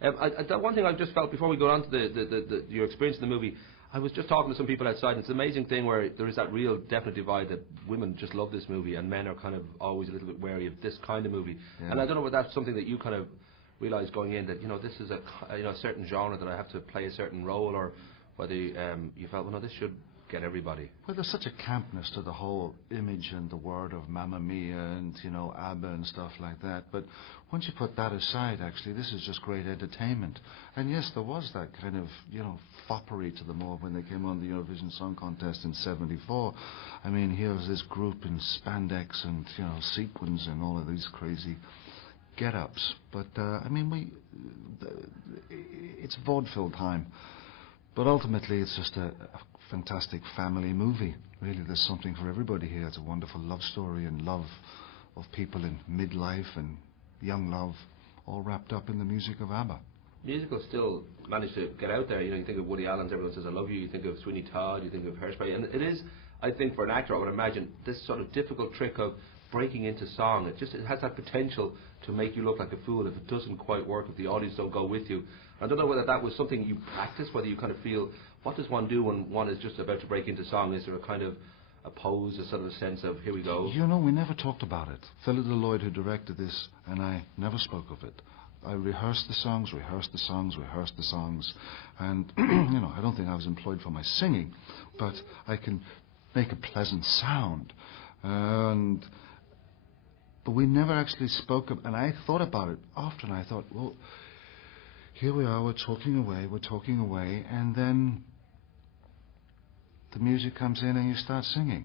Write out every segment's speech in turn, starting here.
That one thing I just felt before we go on to your experience in the movie, I was just talking to some people outside, and it's an amazing thing where there is that real definite divide that women just love this movie and men are kind of always a little bit wary of this kind of movie. Yeah. And I don't know whether that's something that you kind of realised going in, that, you know, this is a certain genre that I have to play a certain role, or whether you felt, well, no, this should get everybody. Well, there's such a campness to the whole image and the word of Mamma Mia and, you know, ABBA and stuff like that. But once you put that aside, actually, this is just great entertainment. And yes, there was that kind of, you know, foppery to them all when they came on the Eurovision Song Contest in '74. I mean, here's this group in spandex and, you know, sequins and all of these crazy get-ups. But, I mean, it's vaudeville time. But ultimately, it's just a fantastic family movie. Really, there's something for everybody here. It's a wonderful love story and love of people in midlife and young love, all wrapped up in the music of ABBA. Musicals still manage to get out there. You know, you think of Woody Allen's Everyone Says I Love You, you think of Sweeney Todd, you think of Hairspray, and it is, I think, for an actor, I would imagine, this sort of difficult trick of breaking into song. It has that potential to make you look like a fool if it doesn't quite work, if the audience don't go with you. I don't know whether that was something you practiced, whether you kind of feel, what does one do when one is just about to break into song? Is there a kind of a pose, a sort of a sense of, here we go? You know, we never talked about it. Philip Lloyd, who directed this, and I never spoke of it. I rehearsed the songs, and, you know, I don't think I was employed for my singing, but I can make a pleasant sound. But we never actually spoke of, and I thought about it often. I thought, well, here we are, we're talking away, and then the music comes in and you start singing.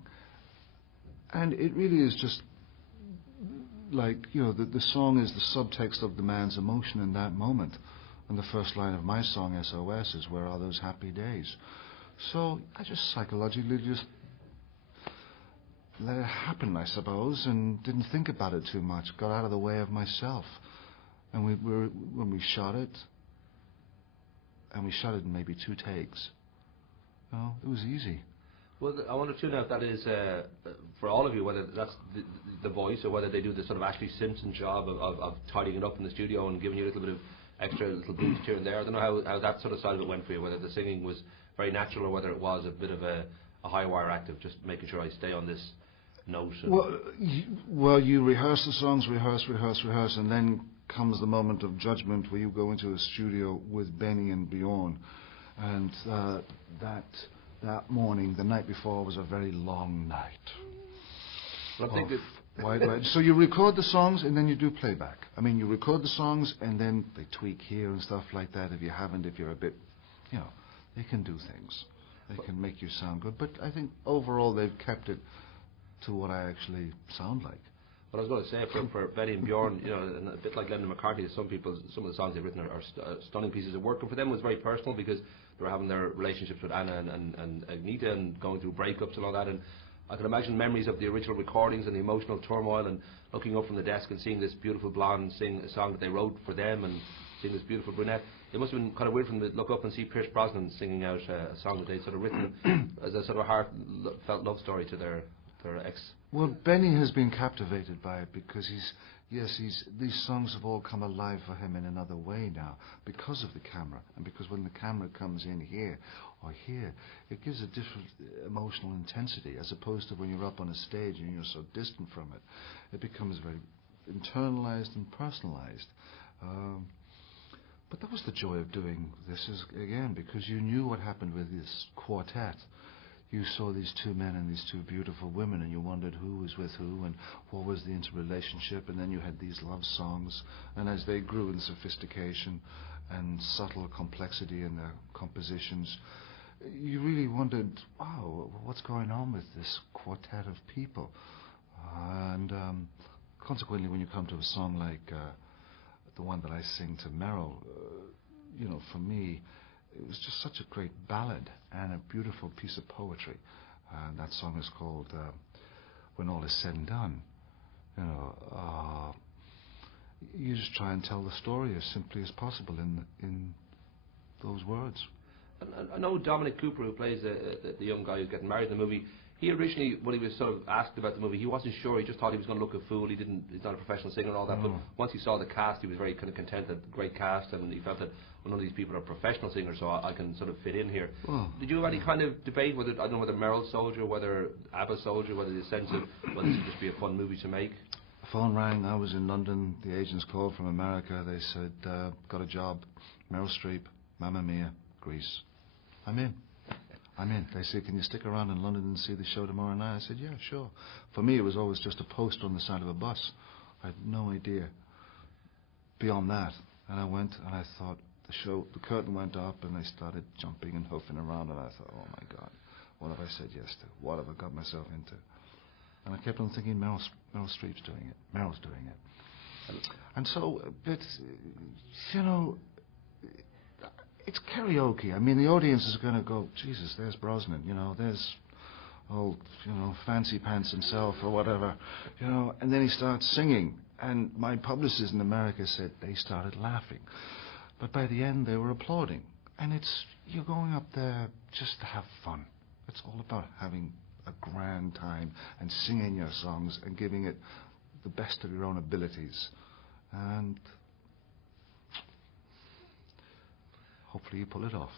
And it really is just like, you know, the song is the subtext of the man's emotion in that moment. And the first line of my song, SOS, is "Where Are Those Happy Days?" So I just psychologically just let it happen, I suppose, and didn't think about it too much, got out of the way of myself. And when we shot it in maybe 2 takes. Well, it was easy. Well, I wonder too now if that is, for all of you, whether that's the voice or whether they do the sort of Ashley Simpson job of tidying it up in the studio and giving you a little bit of extra little boost here and there. I don't know how that sort of side of it went for you, whether the singing was very natural or whether it was a bit of a high wire act of just making sure I stay on this note. Well, you rehearse the songs, rehearse, and then comes the moment of judgment where you go into a studio with Benny and Bjorn, and that morning, the night before, was a very long night. So you record the songs and then you do playback. I mean, you record the songs and then they tweak here and stuff like that. If you're a bit, you know, they can do things. They can make you sound good. But I think overall they've kept it to what I actually sound like. But I was going to say, for Benny and Bjorn, you know, and a bit like Lennon McCartney, some of the songs they've written are stunning pieces of work. And for them it was very personal because they were having their relationships with Anna and Agneta and going through breakups and all that. And I can imagine memories of the original recordings and the emotional turmoil and looking up from the desk and seeing this beautiful blonde sing a song that they wrote for them and seeing this beautiful brunette. It must have been kind of weird for them to look up and see Pierce Brosnan singing out a song that they'd sort of written as a sort of heartfelt love story to their ex. Well, Benny has been captivated by it because these songs have all come alive for him in another way now because of the camera, and because when the camera comes in here or here, it gives a different emotional intensity as opposed to when you're up on a stage and you're so distant from it. It becomes very internalized and personalized. But that was the joy of doing this, again, because you knew what happened with this quartet. You saw these 2 men and these 2 beautiful women, and you wondered who was with who and what was the interrelationship, and then you had these love songs, and as they grew in sophistication and subtle complexity in their compositions, you really wondered, wow, what's going on with this quartet of people? And consequently, when you come to a song like the one that I sing to Merrill, you know, for me, it was just such a great ballad and a beautiful piece of poetry. And that song is called When All Is Said and Done. You know, you just try and tell the story as simply as possible in those words. I know Dominic Cooper, who plays the young guy who's getting married in the movie, He originally, when he was sort of asked about the movie, he wasn't sure. He just thought he was going to look a fool. He's not a professional singer and all that. But once he saw the cast, he was very kind of content that great cast, and he felt that none of these people are professional singers, so I can sort of fit in here. Did you have any kind of debate whether, I don't know, whether Merrill Soldier, whether ABBA Soldier, whether the sense of whether this would just be a fun movie to make? The phone rang. I was in London. The agents called from America. They said, got a job. Meryl Streep, Mamma Mia, Grease. I'm in. They said, can you stick around in London and see the show tomorrow night? I said, yeah, sure. For me, it was always just a poster on the side of a bus. I had no idea beyond that. And I went and I thought, the curtain went up and they started jumping and hoofing around, and I thought, oh my God, what have I said yes to? What have I got myself into? And I kept on thinking, Meryl Streep's doing it. Meryl's doing it. And so, but, you know, it's karaoke. I mean, the audience is going to go, Jesus, there's Brosnan, you know, there's old, you know, Fancy Pants himself or whatever, you know, and then he starts singing. And my publicist in America said they started laughing. But by the end, they were applauding. And you're going up there just to have fun. It's all about having a grand time and singing your songs and giving it the best of your own abilities. And hopefully you pull it off.